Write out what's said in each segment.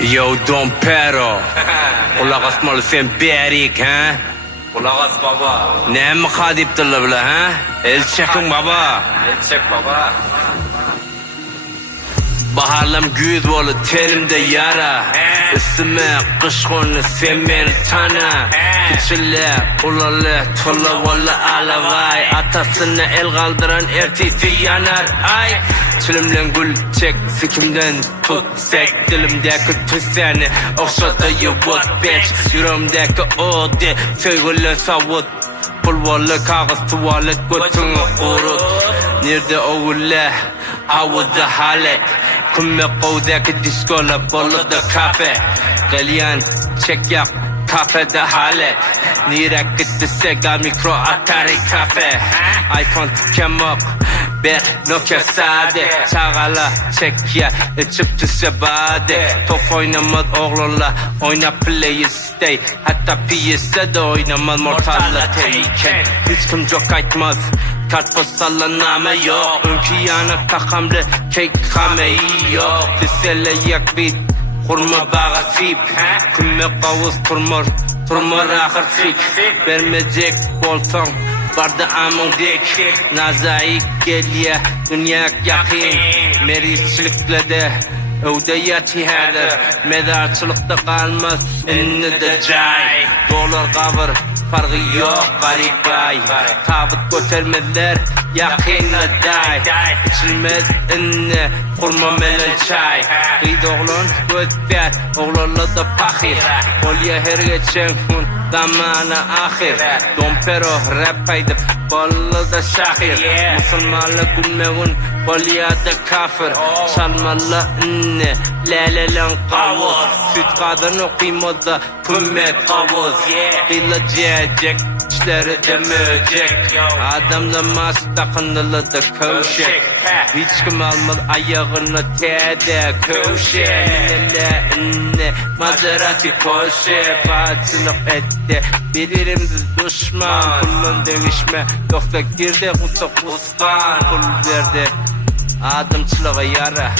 Yo Don Pero Kulak asmalı sen berik ha? Kulak as baba. Ne mi kadiptirler bile ha? El çekin baba. El çek baba. Baharlam güz bolu terimde yara. İsime kış konu sen beni tana. İçille ulalı tulla valla alavay. Atasına el kaldıran ertesi yanar ay. Çilimlen gül çek sikimden tut sek. Dilimdeki tüseni okşadı yuvut bitch. Yüreğimdeki o de söygülen savut. Pulvalı kağız tuvalet götünü kurut. Nerede oğulle avuda halet. Kumme kovdaki diskola bolu da kafe. Galyan çek yak kafede halet. Nire gitti sega mikro atari kafe. iPhone tükenmek bir Nokia sade. Çağala çek ya içip düşe bade. Top oynamaz oğlunla oyna play stay. Hatta PS'de oynamaz mortalla teyken. Hiç kim çok aytmaz kartposalla name yok. Önkü yanak takamlı kek kameyi yok. Diselle yak bit kurma bağı sip. Kümme kavuz turmur ahır sik. Vermeyecek bolsan barda amın dik. Nazaik geliye dünya yakin. Merisçilikle de evde yatihadır. Medarçılıkta kalmaz inni de cay. Dolar kavur farkı yok garip ay. Tabut götermediler yakınla day. İçilmez inni kurma melen çay. Kıydı oğlun götber oğlanla da pakir. Kolye her geçen gün zamana ahir. Don Pero rap aydıp ballı da şahir. Musulmanlı gülmeğin kolye da kafir. Çalmalı inni lelelen kavuz. Süt kadın okuymadı da kümme kavuz. Kıyla cecek işleri demeyecek. Adamla mas takındılı da köşek. Hiç kim almadı ayağını tede köşek. Nele inne Maserati Porsche. Bacılık etti bilirim düşman. Kullun değişme yoksa girdi kutu kuskan. Kul verdi adımçılığı yara.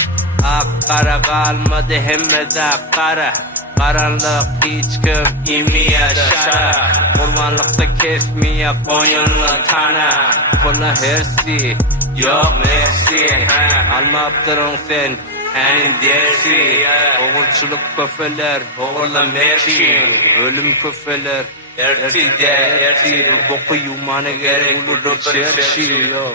Ak kara kalmadı hemme de kara. Karanlık hiç kim imi yaşara. Kurbanlıkta kesmeye koyunla tana. Buna hersi yok mersi. Almaptırın sen enin dersi. Oğulçuluk köfeler oğurla mersin. Ölüm köfeler erti de erti. Bu boku yumanı gerek bulur çerşi yo.